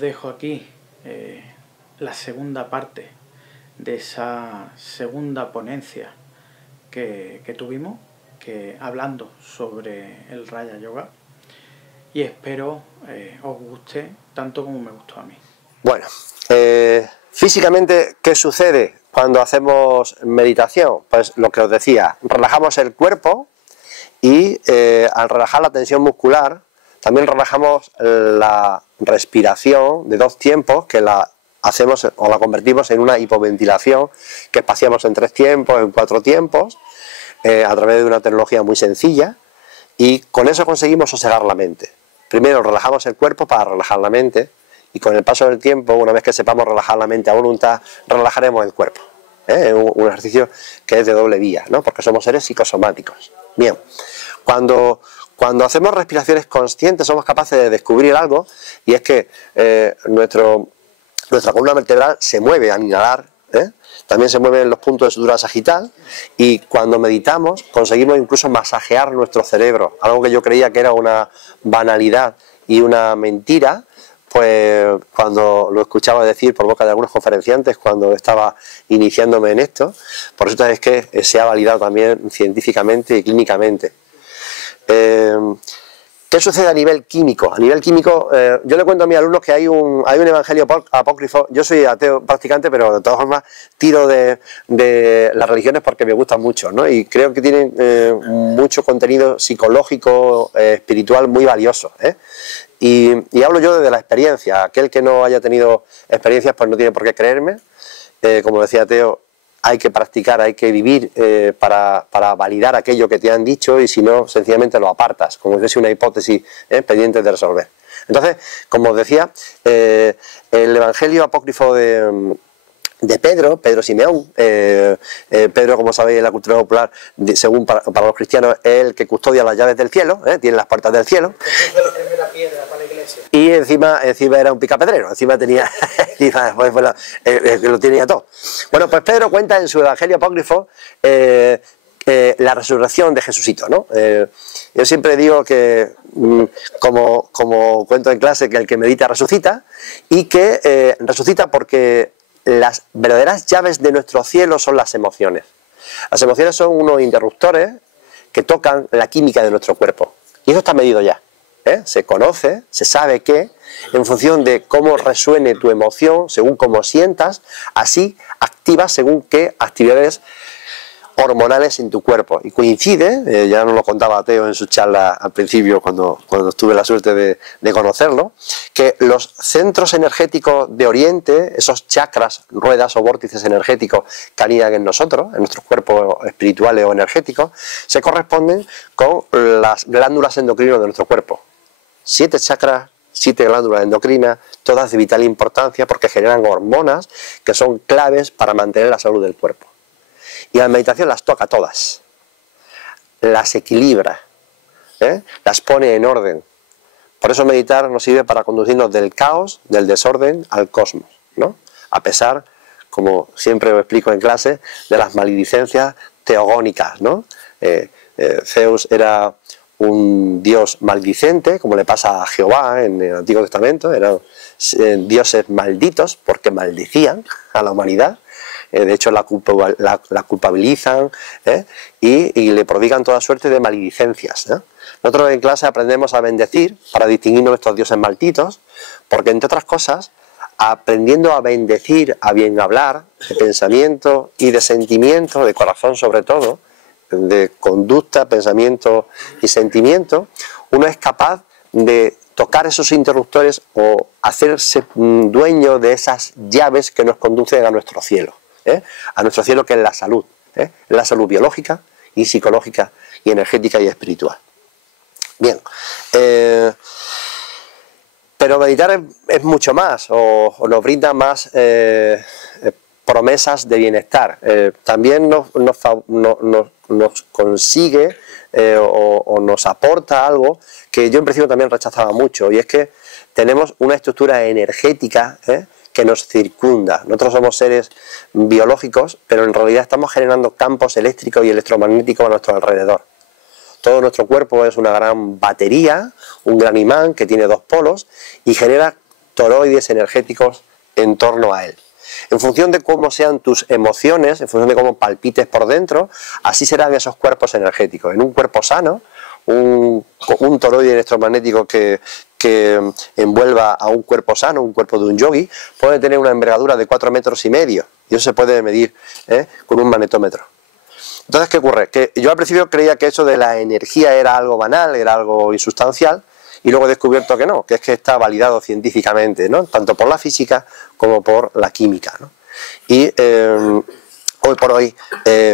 dejo aquí la segunda parte de esa segunda ponencia que tuvimos, hablando sobre el Raja Yoga, y espero os guste tanto como me gustó a mí. Bueno, físicamente, ¿qué sucede cuando hacemos meditación? Pues lo que os decía, relajamos el cuerpo y al relajar la tensión muscular, también relajamos la respiración de 2 tiempos, que la hacemos o la convertimos en una hipoventilación, que espaciamos en 3 tiempos, en 4 tiempos, a través de una tecnología muy sencilla, y con eso conseguimos sosegar la mente. Primero relajamos el cuerpo para relajar la mente, y con el paso del tiempo, una vez que sepamos relajar la mente a voluntad, relajaremos el cuerpo. Un ejercicio que es de doble vía, ¿no? Porque somos seres psicosomáticos. Bien, cuando hacemos respiraciones conscientes somos capaces de descubrir algo, y es que nuestra columna vertebral se mueve al inhalar, también se mueven los puntos de sutura sagital, y cuando meditamos conseguimos incluso masajear nuestro cerebro, algo que yo creía que era una banalidad y una mentira. Pues cuando lo escuchaba decir por boca de algunos conferenciantes cuando estaba iniciándome en esto, por eso es que se ha validado también científicamente y clínicamente. ¿Qué sucede a nivel químico? A nivel químico, yo le cuento a mis alumnos que hay un evangelio apócrifo. Yo soy ateo practicante, pero de todas formas tiro de las religiones porque me gustan mucho, ¿no? Y creo que tienen mucho contenido psicológico, espiritual muy valioso, Y hablo yo desde la experiencia. Aquel que no haya tenido experiencias pues no tiene por qué creerme. Como decía Teo, hay que practicar, hay que vivir para validar aquello que te han dicho, y si no, sencillamente lo apartas, como si fuese una hipótesis pendiente de resolver. Entonces, como os decía, el evangelio apócrifo de Pedro Simeón, Pedro, como sabéis, en la cultura popular, según para los cristianos, es el que custodia las llaves del cielo, tiene las puertas del cielo. Y encima era un picapedrero, encima tenía, lo tenía todo. Bueno, pues Pedro cuenta en su evangelio apócrifo la resurrección de Jesucito, ¿no? Yo siempre digo que, como cuento en clase, que el que medita resucita, y que resucita porque las verdaderas llaves de nuestro cielo son las emociones. Las emociones son unos interruptores que tocan la química de nuestro cuerpo, y eso está medido ya. Se conoce, se sabe que en función de cómo resuene tu emoción, según cómo sientas, así activas según qué actividades hormonales en tu cuerpo. Y coincide, ya nos lo contaba Teo en su charla al principio cuando tuve la suerte de conocerlo, que los centros energéticos de Oriente, esos chakras, ruedas o vórtices energéticos que anidan en nosotros, en nuestros cuerpos espirituales o energéticos, se corresponden con las glándulas endocrinas de nuestro cuerpo. 7 chakras, 7 glándulas endocrinas, todas de vital importancia porque generan hormonas que son claves para mantener la salud del cuerpo. Y la meditación las toca todas, las equilibra, las pone en orden. Por eso meditar nos sirve para conducirnos del caos, del desorden al cosmos, ¿no? A pesar, como siempre os explico en clase, de las maledicencias teogónicas, ¿no? Zeus era un dios maldicente, como le pasa a Jehová en el Antiguo Testamento, eran dioses malditos porque maldecían a la humanidad. De hecho la culpabilizan, y le prodigan toda suerte de maledicencias. Nosotros en clase aprendemos a bendecir para distinguirnos de estos dioses malditos, porque entre otras cosas, aprendiendo a bendecir, a bien hablar, de pensamiento y de sentimiento, de corazón sobre todo, de conducta, pensamiento y sentimiento, uno es capaz de tocar esos interruptores o hacerse dueño de esas llaves que nos conducen a nuestro cielo. A nuestro cielo, que es la salud biológica y psicológica y energética y espiritual. Bien, pero meditar es mucho más, o nos brinda más promesas de bienestar. También nos consigue o nos aporta algo que yo en principio también rechazaba mucho, y es que tenemos una estructura energética que nos circunda. Nosotros somos seres biológicos, pero en realidad estamos generando campos eléctricos y electromagnéticos a nuestro alrededor. Todo nuestro cuerpo es una gran batería, un gran imán que tiene 2 polos y genera toroides energéticos en torno a él. En función de cómo sean tus emociones, en función de cómo palpites por dentro, así serán esos cuerpos energéticos. En un cuerpo sano, un toroide electromagnético que envuelva a un cuerpo sano, un cuerpo de un yogi, puede tener una envergadura de 4,5 metros, y eso se puede medir con un magnetómetro. Entonces, ¿qué ocurre? Que yo al principio creía que eso de la energía era algo banal, era algo insustancial, y luego he descubierto que no, que es que está validado científicamente, ¿no? Tanto por la física como por la química, ¿no? Y hoy por hoy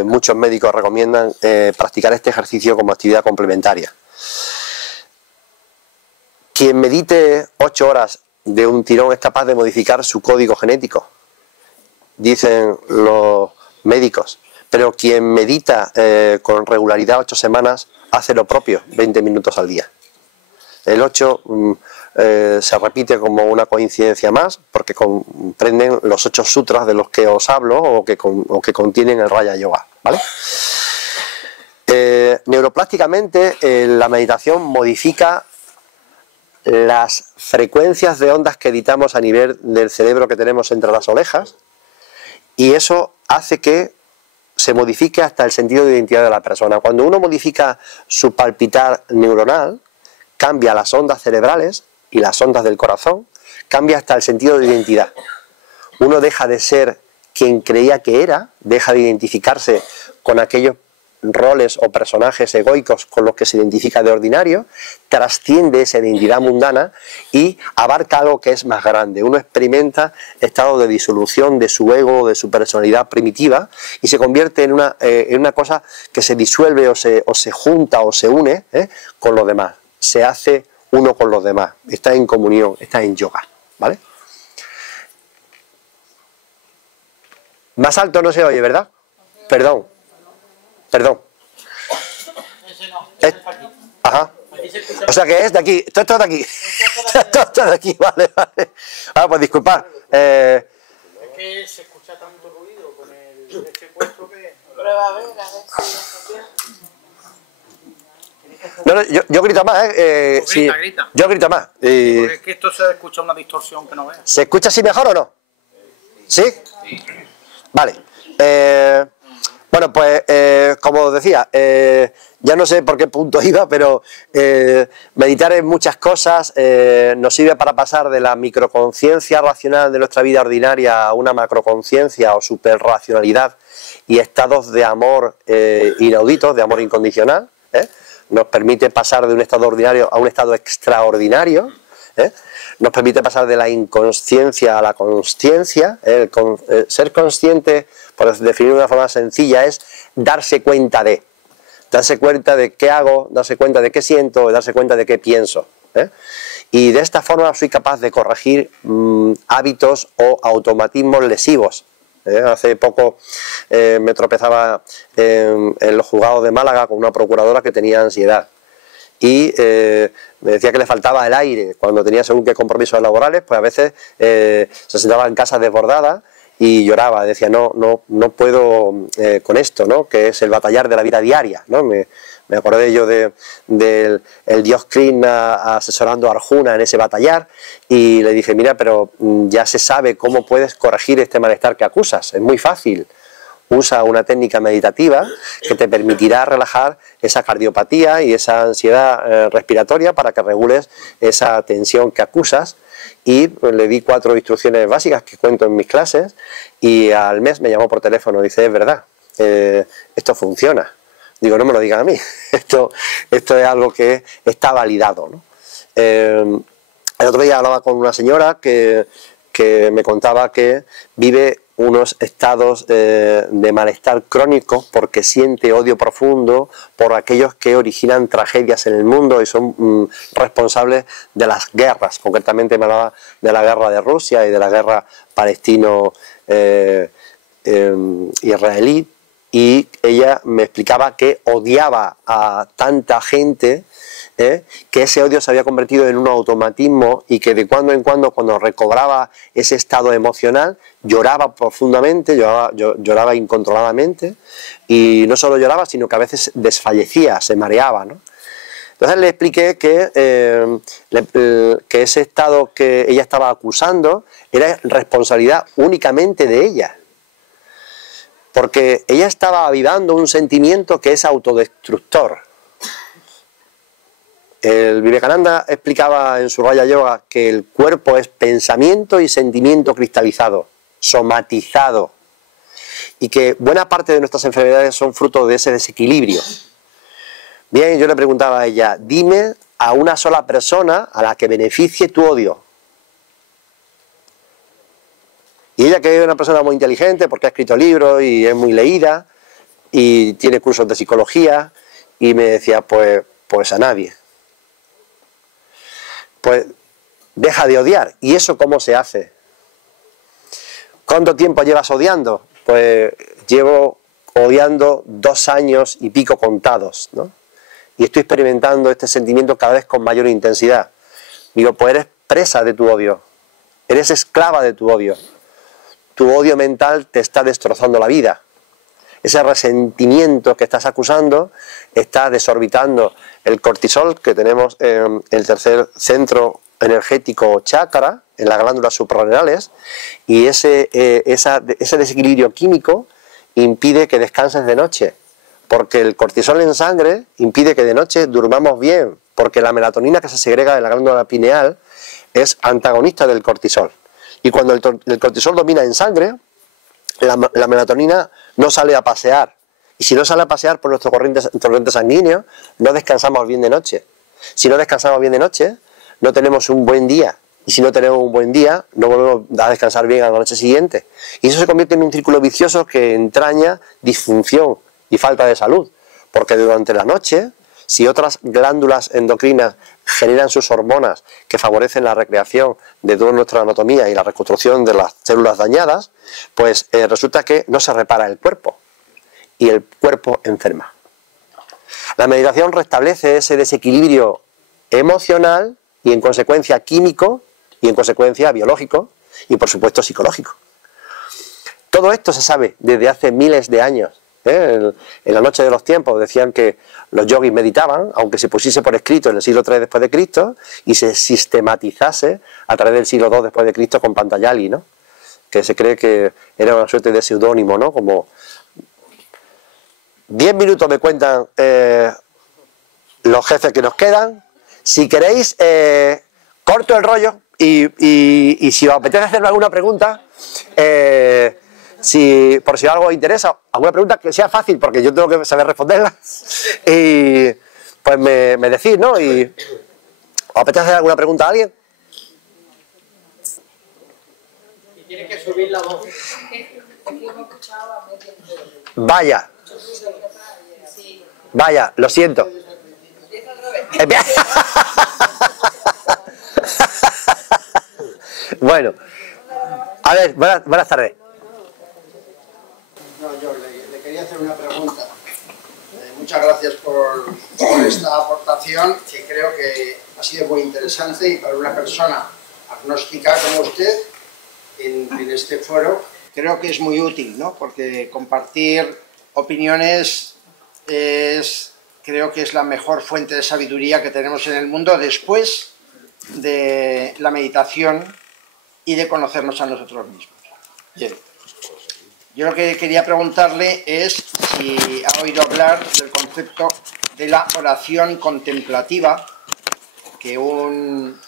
muchos médicos recomiendan practicar este ejercicio como actividad complementaria. Quien medite 8 horas de un tirón es capaz de modificar su código genético, dicen los médicos, pero quien medita con regularidad 8 semanas hace lo propio, 20 minutos al día. El 8 se repite como una coincidencia más, porque comprenden los 8 sutras de los que os hablo o que contienen el Raya Yoga, ¿vale? Neuroplásticamente, la meditación modifica las frecuencias de ondas que editamos a nivel del cerebro que tenemos entre las orejas, y eso hace que se modifique hasta el sentido de identidad de la persona. Cuando uno modifica su palpitar neuronal, cambia las ondas cerebrales y las ondas del corazón, cambia hasta el sentido de identidad. Uno deja de ser quien creía que era, deja de identificarse con aquellos roles o personajes egoicos con los que se identifica de ordinario, trasciende esa identidad mundana y abarca algo que es más grande. Uno experimenta estado de disolución de su ego, de su personalidad primitiva, y se convierte en una cosa que se disuelve o se junta o se une con los demás. Se hace uno con los demás, está en comunión, está en yoga, ¿vale? Más alto no se oye, ¿verdad? Perdón. Ajá. O sea que es de aquí, todo de aquí. Todo de aquí, vale. Pues disculpad. Es que se escucha tanto ruido con el puesto que... Prueba a ver si... No, yo grito más, sí, grita. yo grito más. Porque es que esto se escucha una distorsión que no veas. ¿Se escucha así mejor o no? ¿Sí? Vale. Bueno, pues como os decía, ya no sé por qué punto iba, pero meditar en muchas cosas nos sirve para pasar de la microconciencia racional de nuestra vida ordinaria a una macroconciencia o superracionalidad y estados de amor inauditos, de amor incondicional. Nos permite pasar de un estado ordinario a un estado extraordinario, nos permite pasar de la inconsciencia a la consciencia. Ser consciente, por definir de una forma sencilla, es darse cuenta de qué hago, darse cuenta de qué siento, darse cuenta de qué pienso. Y de esta forma soy capaz de corregir hábitos o automatismos lesivos. Hace poco me tropezaba en los juzgados de Málaga con una procuradora que tenía ansiedad y me decía que le faltaba el aire cuando tenía según qué compromisos laborales. Pues a veces se sentaba en casa desbordada y lloraba, decía no puedo con esto, ¿no? Que es el batallar de la vida diaria, ¿no? Me acordé yo del dios Krishna asesorando a Arjuna en ese batallar, y le dije, mira, pero ya se sabe cómo puedes corregir este malestar que acusas, es muy fácil. Usa una técnica meditativa que te permitirá relajar esa cardiopatía y esa ansiedad respiratoria para que regules esa tensión que acusas. Y pues, le di 4 instrucciones básicas que cuento en mis clases, y al mes me llamó por teléfono y dice, es verdad, esto funciona. Digo, no me lo digan a mí, esto es algo que está validado, ¿no? El otro día hablaba con una señora que me contaba que vive unos estados de malestar crónico porque siente odio profundo por aquellos que originan tragedias en el mundo y son responsables de las guerras. Concretamente me hablaba de la guerra de Rusia y de la guerra palestino-israelí, y ella me explicaba que odiaba a tanta gente, que ese odio se había convertido en un automatismo, y que de cuando en cuando recobraba ese estado emocional lloraba profundamente, lloraba incontroladamente, y no solo lloraba sino que a veces desfallecía, se mareaba, ¿no? Entonces le expliqué que ese estado que ella estaba acusando era responsabilidad únicamente de ella. Porque ella estaba avivando un sentimiento que es autodestructor. El Vivekananda explicaba en su Raya Yoga que el cuerpo es pensamiento y sentimiento cristalizado, somatizado, y que buena parte de nuestras enfermedades son fruto de ese desequilibrio. Bien, yo le preguntaba a ella, dime a una sola persona a la que beneficie tu odio. Y ella, que es una persona muy inteligente porque ha escrito libros y es muy leída y tiene cursos de psicología, y me decía, pues a nadie. Pues deja de odiar. ¿Y eso cómo se hace? ¿Cuánto tiempo llevas odiando? Pues llevo odiando 2 años y pico contados, ¿no? Y estoy experimentando este sentimiento cada vez con mayor intensidad. Digo, pues eres presa de tu odio, eres esclava de tu odio. Tu odio mental te está destrozando la vida. Ese resentimiento que estás acusando está desorbitando el cortisol que tenemos en el tercer centro energético chakra, en las glándulas suprarrenales, y ese desequilibrio químico impide que descanses de noche, porque el cortisol en sangre impide que de noche durmamos bien, porque la melatonina que se segrega de la glándula pineal es antagonista del cortisol. Y cuando el cortisol domina en sangre, la melatonina no sale a pasear. Y si no sale a pasear por nuestro torrente sanguíneo, no descansamos bien de noche. Si no descansamos bien de noche, no tenemos un buen día. Y si no tenemos un buen día, no volvemos a descansar bien a la noche siguiente. Y eso se convierte en un círculo vicioso que entraña disfunción y falta de salud. Porque durante la noche, si otras glándulas endocrinas generan sus hormonas que favorecen la recreación de toda nuestra anatomía y la reconstrucción de las células dañadas, pues resulta que no se repara el cuerpo y el cuerpo enferma. La meditación restablece ese desequilibrio emocional y en consecuencia químico y en consecuencia biológico y por supuesto psicológico. Todo esto se sabe desde hace miles de años. En la noche de los tiempos decían que los yogis meditaban, aunque se pusiese por escrito en el siglo III después de Cristo y se sistematizase a través del siglo II después de Cristo con Patanjali, ¿no? Que se cree que era una suerte de seudónimo, ¿no? Como 10 minutos me cuentan los jefes que nos quedan. Si queréis, corto el rollo y si os apetece hacerme alguna pregunta, por si algo os interesa, alguna pregunta que sea fácil, porque yo tengo que saber responderla, y pues me decís, ¿no? Y ¿os apetece hacer alguna pregunta a alguien? Y tiene que subir la voz. Vaya. Vaya, lo siento. Bueno, a ver, buenas tardes. No, yo le quería hacer una pregunta. Muchas gracias por esta aportación, que creo que ha sido muy interesante, y para una persona agnóstica como usted, en este foro, creo que es muy útil, ¿no? Porque compartir opiniones creo que es la mejor fuente de sabiduría que tenemos en el mundo, después de la meditación y de conocernos a nosotros mismos. Bien. Yo lo que quería preguntarle es si ha oído hablar del concepto de la oración contemplativa, que un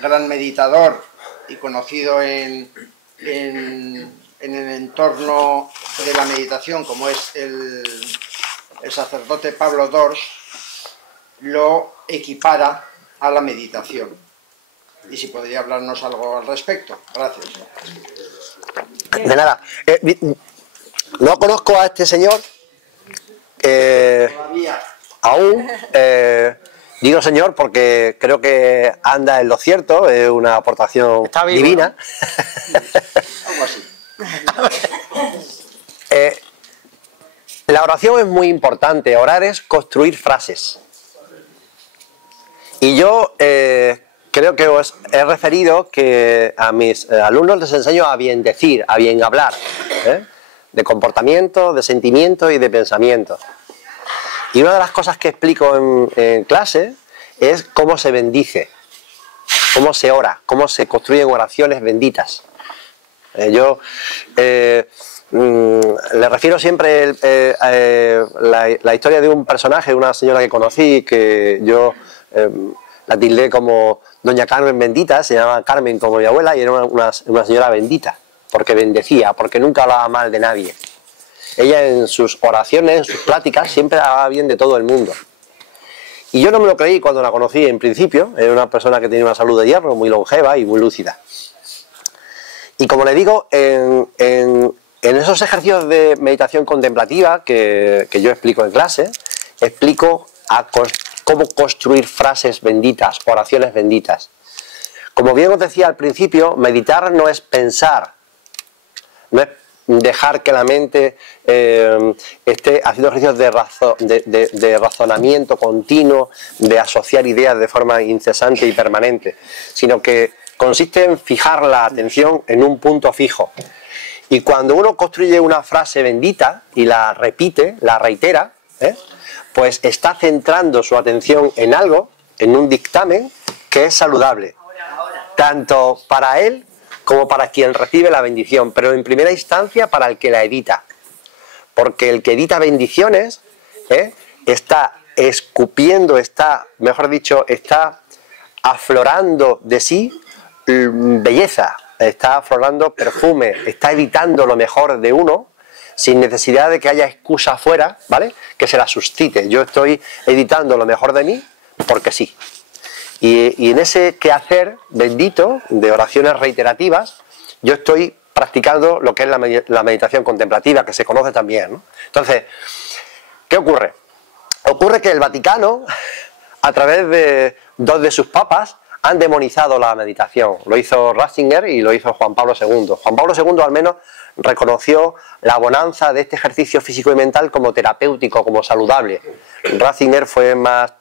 gran meditador y conocido en el entorno de la meditación, como es el sacerdote Pablo Dors, lo equipara a la meditación. Y si podría hablarnos algo al respecto. Gracias. De nada. No conozco a este señor aún. Digo señor porque creo que anda en lo cierto, es una aportación divina. ¿No? Algo así. La oración es muy importante. Orar es construir frases. Y yo creo que os he referido que a mis alumnos les enseño a bien decir, a bien hablar, de comportamiento, de sentimiento y de pensamiento. Y una de las cosas que explico en clase es cómo se bendice, cómo se ora, cómo se construyen oraciones benditas. Yo le refiero siempre la historia de un personaje, de una señora que conocí, que yo la tildé como Doña Carmen Bendita, se llamaba Carmen como mi abuela, y era una señora bendita, porque bendecía, porque nunca hablaba mal de nadie. Ella en sus oraciones, en sus pláticas, siempre hablaba bien de todo el mundo. Y yo no me lo creí cuando la conocí en principio. Era una persona que tenía una salud de hierro, muy longeva y muy lúcida. Y como le digo, en esos ejercicios de meditación contemplativa que yo explico en clase, explico cómo construir frases benditas, oraciones benditas. Como bien os decía al principio, meditar no es pensar, no es dejar que la mente esté haciendo ejercicios de razonamiento continuo, de asociar ideas de forma incesante y permanente, sino que consiste en fijar la atención en un punto fijo. Y cuando uno construye una frase bendita y la repite, la reitera, pues está centrando su atención en algo, en un dictamen que es saludable, tanto para él como para quien recibe la bendición, pero en primera instancia para el que la edita. Porque el que edita bendiciones está escupiendo, mejor dicho, está aflorando de sí belleza, está aflorando perfume, está editando lo mejor de uno, sin necesidad de que haya excusa afuera, ¿vale?, que se la suscite. Yo estoy editando lo mejor de mí porque sí. Y en ese quehacer bendito de oraciones reiterativas, yo estoy practicando lo que es la meditación contemplativa, que se conoce también, ¿no? Entonces, ¿qué ocurre? Ocurre que el Vaticano, a través de dos de sus papas, han demonizado la meditación. Lo hizo Ratzinger y lo hizo Juan Pablo II. Juan Pablo II al menos reconoció la bonanza de este ejercicio físico y mental como terapéutico, como saludable. Ratzinger fue más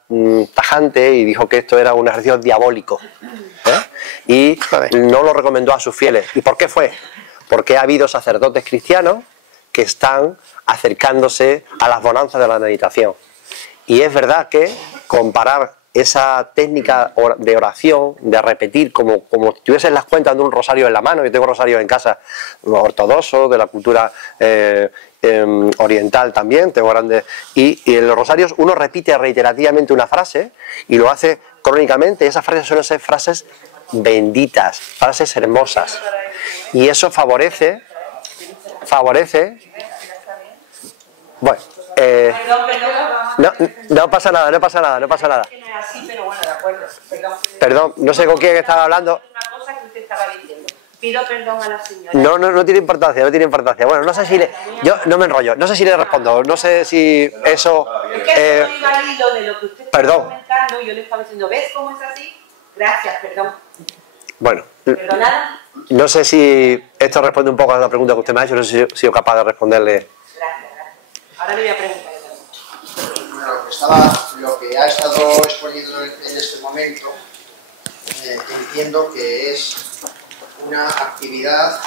tajante y dijo que esto era un ejercicio diabólico, y no lo recomendó a sus fieles. ¿Y por qué fue? Porque ha habido sacerdotes cristianos que están acercándose a las bonanzas de la meditación. Y es verdad que comparar esa técnica de oración, de repetir como si tuviesen las cuentas de un rosario en la mano. Yo tengo rosarios en casa ortodoxos, de la cultura oriental también, tengo grandes, y en los rosarios uno repite reiterativamente una frase y lo hace crónicamente. Esas frases suelen ser frases benditas, frases hermosas, y eso favorece, bueno, no pasa nada, no pasa nada, no pasa nada. Perdón, no sé con quién estaba hablando. Una cosa que usted estaba diciendo. Pido perdón a la señora. No tiene importancia, no tiene importancia. Bueno, no sé si yo no me enrollo, no sé si le respondo, no sé si eso... Es que eso no iba al hilo de lo que usted estaba perdón. comentando, y yo le estaba diciendo, ¿ves cómo es así? Gracias, perdón. Bueno, ¿Perdonada? no sé si esto responde un poco a la pregunta que usted me ha hecho, no sé si he sido capaz de responderle. Gracias. Ahora le voy a preguntar. Bueno, lo que ha estado exponiendo en este momento, entiendo que es una actividad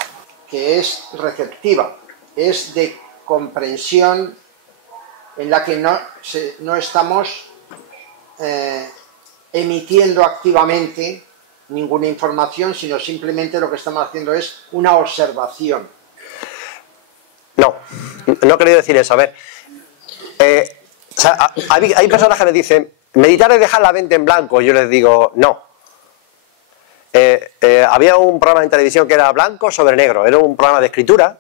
que es receptiva, es de comprensión, en la que no estamos emitiendo activamente ninguna información, sino simplemente lo que estamos haciendo es una observación. No he querido decir eso. A ver, o sea, hay personas que me dicen, meditar es dejar la mente en blanco. Yo les digo, no. Había un programa en televisión que era blanco sobre negro, era un programa de escritura,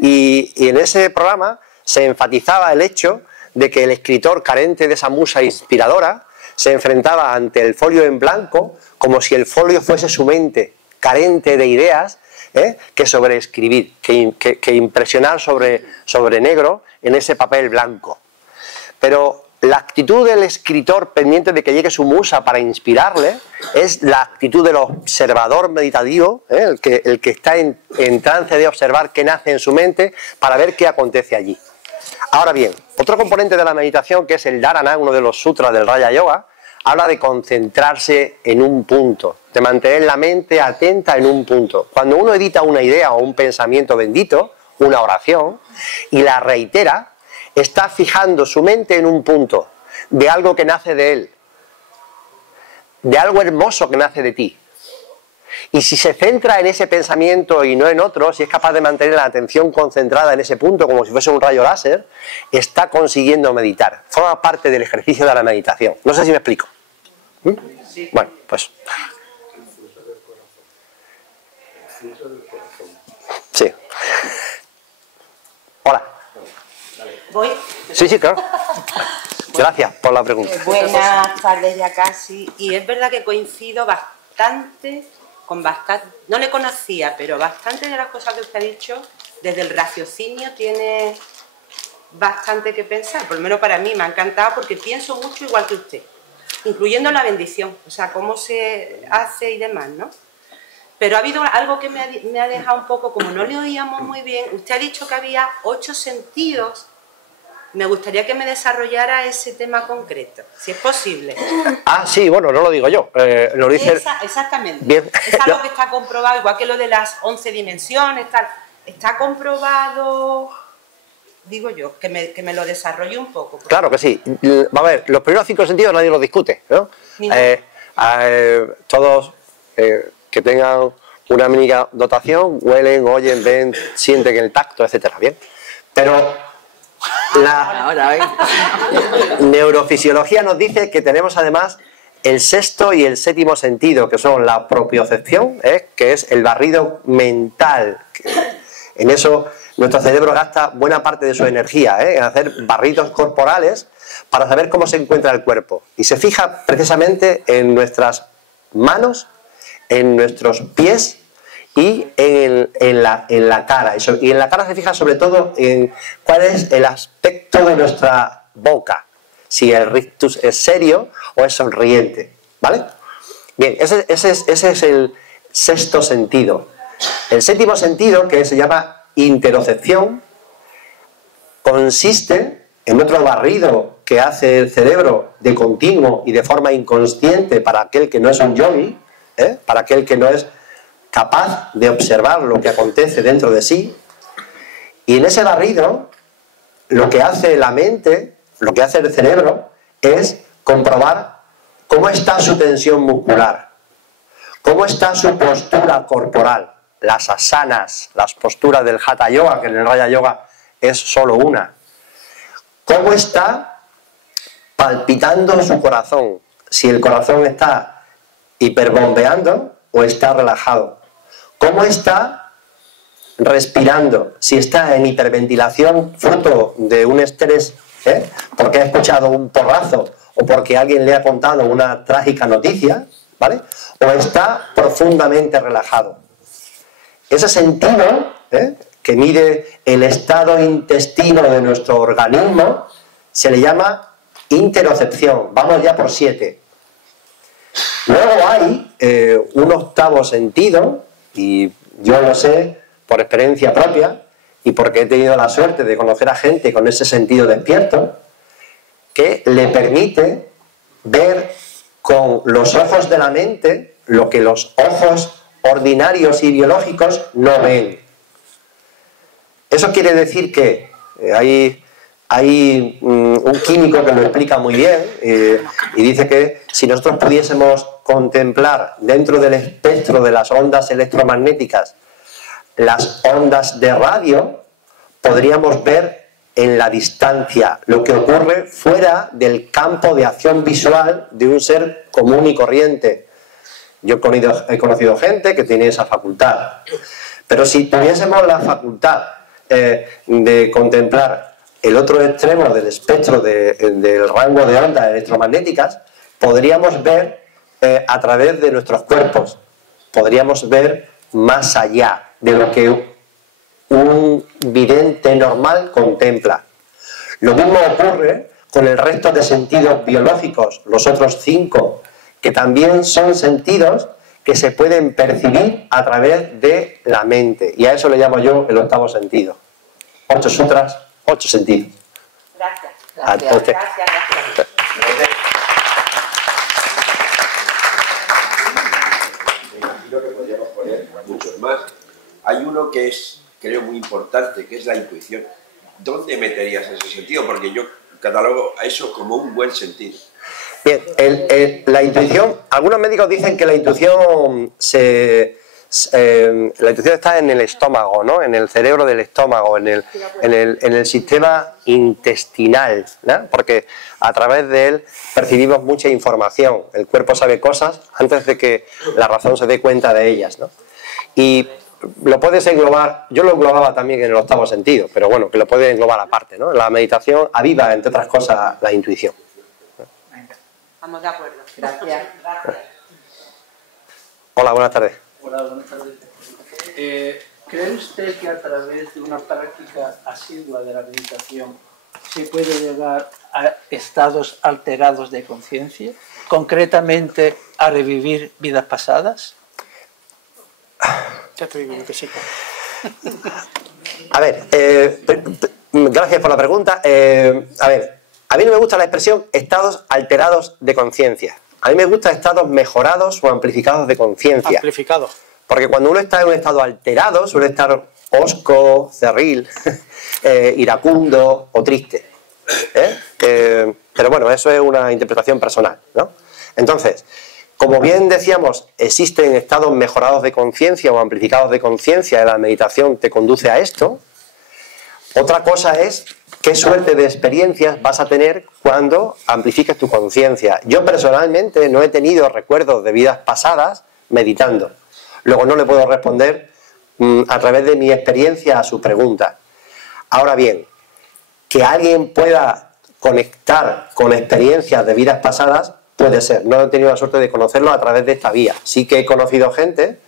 y en ese programa se enfatizaba el hecho de que el escritor, carente de esa musa inspiradora, se enfrentaba ante el folio en blanco como si el folio fuese su mente, carente de ideas, que sobreescribir, que impresionar sobre negro en ese papel blanco. Pero la actitud del escritor pendiente de que llegue su musa para inspirarle es la actitud del observador meditativo, el que está en trance de observar qué nace en su mente para ver qué acontece allí. Ahora bien, otro componente de la meditación, que es el dharana, uno de los sutras del Raja Yoga, habla de concentrarse en un punto, de mantener la mente atenta en un punto. Cuando uno edita una idea o un pensamiento bendito, una oración, y la reitera, está fijando su mente en un punto, de algo que nace de él. de algo hermoso que nace de ti. Y si se centra en ese pensamiento y no en otro, si es capaz de mantener la atención concentrada en ese punto como si fuese un rayo láser, está consiguiendo meditar. Forma parte del ejercicio de la meditación. No sé si me explico. ¿Mm? Sí. Bueno, pues... Sí. Hola. Voy. Sí, sí, claro. Gracias por la pregunta. Buenas tardes ya casi. Y es verdad que coincido bastante con bastante, no le conocía, pero bastante de las cosas que usted ha dicho, desde el raciocinio tiene bastante que pensar. Por lo menos para mí me ha encantado porque pienso mucho igual que usted, incluyendo la bendición, o sea, cómo se hace y demás, ¿no? Pero ha habido algo que me ha dejado un poco, como no le oíamos muy bien, usted ha dicho que había 8 sentidos. Me gustaría que me desarrollara ese tema concreto, si es posible. Ah, sí, bueno, no lo digo yo, lo dice... Exactamente. Bien. Es algo que está comprobado, igual que lo de las 11 dimensiones, tal. Está comprobado, digo yo, que me lo desarrolle un poco. Claro que sí. A ver, los primeros 5 sentidos nadie los discute, ¿no? Todos que tengan una mínima dotación, huelen, oyen, ven, sienten el tacto, etcétera, bien. Pero... la neurofisiología nos dice que tenemos además el sexto y el séptimo sentido, que son la propiocepción, que es el barrido mental. En eso nuestro cerebro gasta buena parte de su energía, en hacer barridos corporales para saber cómo se encuentra el cuerpo. Y se fija precisamente en nuestras manos, en nuestros pies y en la cara. Y en la cara se fija sobre todo en cuál es el aspecto de nuestra boca, si el rictus es serio o es sonriente, ¿vale? Bien, ese es el sexto sentido. El séptimo sentido, que se llama interocepción, consiste en otro barrido que hace el cerebro de continuo y de forma inconsciente para aquel que no es un yogi, para aquel que no es capaz de observar lo que acontece dentro de sí. Y en ese barrido, lo que hace la mente, lo que hace el cerebro, es comprobar cómo está su tensión muscular, cómo está su postura corporal, las asanas, las posturas del Hatha Yoga, que en el Raja Yoga es solo una. Cómo está palpitando su corazón, si el corazón está hiperbombeando o está relajado. ¿Cómo está respirando? Si está en hiperventilación fruto de un estrés, porque ha escuchado un porrazo o porque alguien le ha contado una trágica noticia, ¿vale? O está profundamente relajado. Ese sentido, que mide el estado intestino de nuestro organismo, se le llama interocepción. Vamos ya por 7. Luego hay un octavo sentido, y yo lo sé por experiencia propia y porque he tenido la suerte de conocer a gente con ese sentido despierto, que le permite ver con los ojos de la mente lo que los ojos ordinarios y biológicos no ven. Eso quiere decir que hay un químico que lo explica muy bien y dice que si nosotros pudiésemos contemplar dentro del espectro de las ondas electromagnéticas las ondas de radio, podríamos ver en la distancia lo que ocurre fuera del campo de acción visual de un ser común y corriente. Yo he conocido gente que tiene esa facultad, pero si tuviésemos la facultad de contemplar el otro extremo del espectro del rango de ondas electromagnéticas, podríamos ver a través de nuestros cuerpos, podríamos ver más allá de lo que un vidente normal contempla. Lo mismo ocurre con el resto de sentidos biológicos, los otros 5, que también son sentidos que se pueden percibir a través de la mente. Y a eso le llamo yo el octavo sentido. 8 sutras, 8 sentidos. Gracias. A usted. Gracias. Me imagino que podríamos poner muchos más. Hay uno que es, creo, muy importante, que es la intuición. ¿Dónde meterías ese sentido? Porque yo catalogo a eso como un buen sentido. Bien, la intuición, algunos médicos dicen que la intuición está en el estómago, ¿no? En el cerebro del estómago, en el sistema intestinal, ¿no? Porque a través de él percibimos mucha información. El cuerpo sabe cosas antes de que la razón se dé cuenta de ellas, ¿no? Y lo puedes englobar, yo lo englobaba también en el octavo sentido, pero bueno, que lo puedes englobar aparte, ¿no? La meditación aviva, entre otras cosas, la intuición. Estamos de acuerdo. Gracias. Hola, buenas tardes. Hola, buenas tardes. ¿Cree usted que a través de una práctica asidua de la meditación se puede llegar a estados alterados de conciencia? Concretamente, a revivir vidas pasadas. Ya te digo que sí. A ver, gracias por la pregunta. A ver, a mí no me gusta la expresión estados alterados de conciencia. A mí me gusta estados mejorados o amplificados de conciencia. Amplificado. Porque cuando uno está en un estado alterado, suele estar hosco, cerril, iracundo o triste. Pero bueno, eso es una interpretación personal, ¿no? Entonces, como bien decíamos, existen estados mejorados de conciencia o amplificados de conciencia y la meditación te conduce a esto. Otra cosa es qué suerte de experiencias vas a tener cuando amplifiques tu conciencia. Yo personalmente no he tenido recuerdos de vidas pasadas meditando. Luego no le puedo responder a través de mi experiencia a su pregunta. Ahora bien, que alguien pueda conectar con experiencias de vidas pasadas puede ser. No he tenido la suerte de conocerlo a través de esta vía. Sí que he conocido gente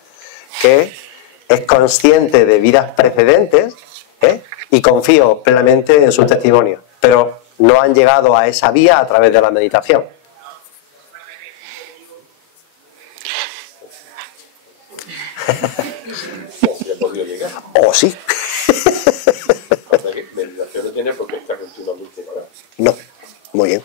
que es consciente de vidas precedentes, y confío plenamente en sus testimonios, pero no han llegado a esa vía a través de la meditación. ¿Ha podido llegar? ¿O sí? Meditación no tiene por qué estar continuamente parado. No, muy bien.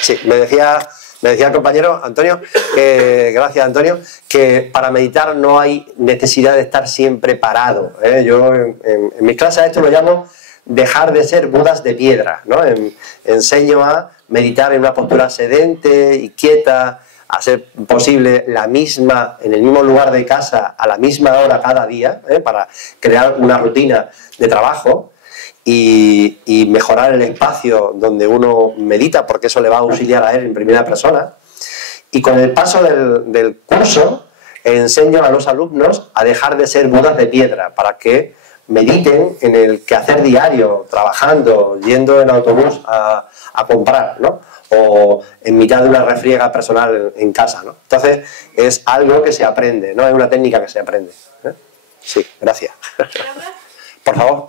Sí, me decía el compañero Antonio, gracias Antonio, que para meditar no hay necesidad de estar siempre parado. Yo en mis clases esto lo llamo dejar de ser budas de piedra, ¿no? Enseño a meditar en una postura sedente y quieta, a ser posible en el mismo lugar de casa, a la misma hora cada día, para crear una rutina de trabajo y mejorar el espacio donde uno medita, porque eso le va a auxiliar a él en primera persona. Y con el paso del curso enseño a los alumnos a dejar de ser budas de piedra, para que mediten en el quehacer diario, trabajando, yendo en autobús a comprar, ¿no? O en mitad de una refriega personal en casa, ¿no? Entonces es algo que se aprende, no es una técnica que se aprende. Sí, gracias. Por favor.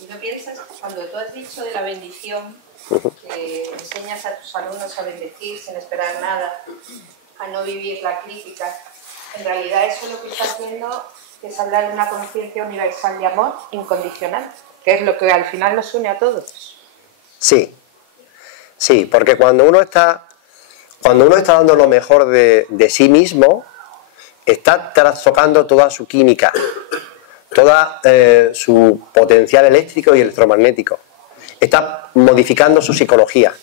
¿Y no piensas, cuando tú has dicho de la bendición, que enseñas a tus alumnos a bendecir sin esperar nada, a no vivir la crítica, en realidad eso lo que está haciendo es hablar de una conciencia universal de amor incondicional, que es lo que al final nos une a todos? Sí, sí, porque cuando uno está dando lo mejor de sí mismo, está trastocando toda su química, toda su potencial eléctrico y electromagnético. Está modificando su psicología.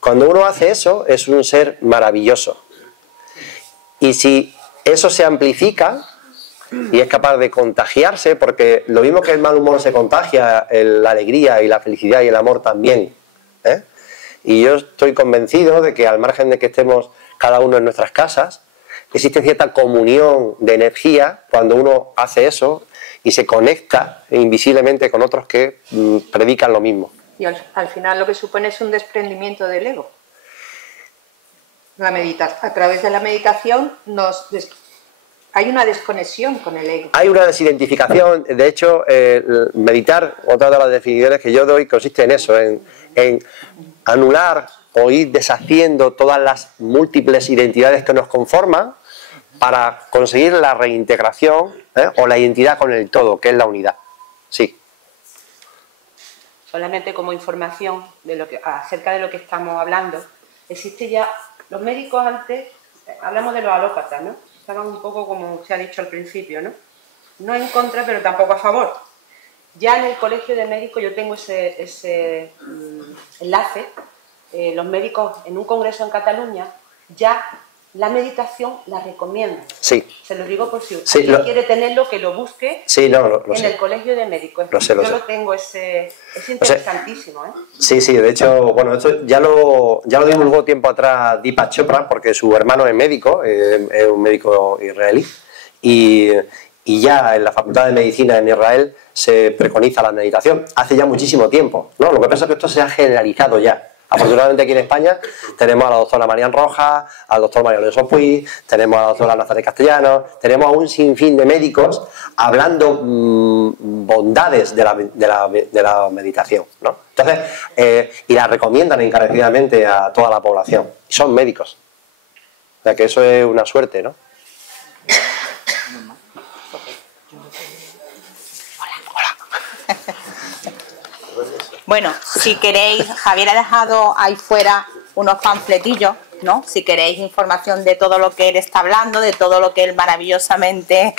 Cuando uno hace eso, es un ser maravilloso. Y si eso se amplifica y es capaz de contagiarse, porque lo mismo que el mal humor se contagia, la alegría y la felicidad y el amor también. Y yo estoy convencido de que al margen de que estemos cada uno en nuestras casas, existe cierta comunión de energía cuando uno hace eso y se conecta invisiblemente con otros que predican lo mismo. Y al final lo que supone es un desprendimiento del ego. A través de la meditación hay una desconexión con el ego. Hay una desidentificación. De hecho, meditar, otra de las definiciones que yo doy, consiste en eso, en anular o ir deshaciendo todas las múltiples identidades que nos conforman para conseguir la reintegración o la identidad con el todo, que es la unidad. Sí. Solamente como información acerca de lo que estamos hablando, existe ya, los médicos antes, hablamos de los alópatas, ¿no? Estaban un poco como se ha dicho al principio, ¿no? No en contra, pero tampoco a favor. Ya en el colegio de médicos yo tengo ese enlace. Los médicos en un congreso en Cataluña ya la meditación la recomiendan. Sí. Se lo digo por si Sí, alguien quiere tenerlo, que lo busque lo en sé. el colegio de médicos. Lo sé. Lo tengo, es interesantísimo. Sí, de hecho, bueno, esto ya lo divulgó tiempo atrás Deepak Chopra, porque su hermano es médico, es un médico israelí, y ya en la Facultad de Medicina en Israel se preconiza la meditación hace ya muchísimo tiempo, ¿no? Lo que pasa es que esto se ha generalizado ya. Afortunadamente aquí en España tenemos a la doctora Marian Rojas, al doctor Mario Lorenzo Puig, tenemos a la doctora Nazaret Castellanos, tenemos a un sinfín de médicos hablando bondades de la meditación, ¿no? Entonces, y la recomiendan encarecidamente a toda la población. Y son médicos. O sea que eso es una suerte, ¿no? Bueno, si queréis, Javier ha dejado ahí fuera unos panfletillos, ¿no? Si queréis información de todo lo que él está hablando, de todo lo que él maravillosamente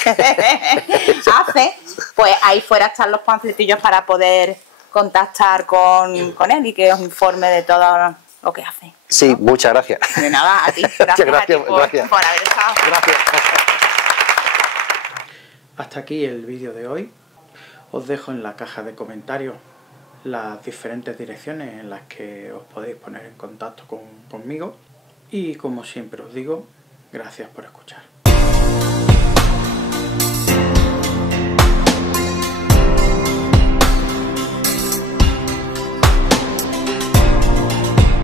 hace, pues ahí fuera están los panfletillos para poder contactar con él y que os informe de todo lo que hace, ¿no? Sí, muchas gracias. De nada, a ti. Gracias a ti por haber estado. Gracias. Hasta aquí el vídeo de hoy. Os dejo en la caja de comentarios las diferentes direcciones en las que os podéis poner en contacto conmigo. Y como siempre os digo, gracias por escuchar.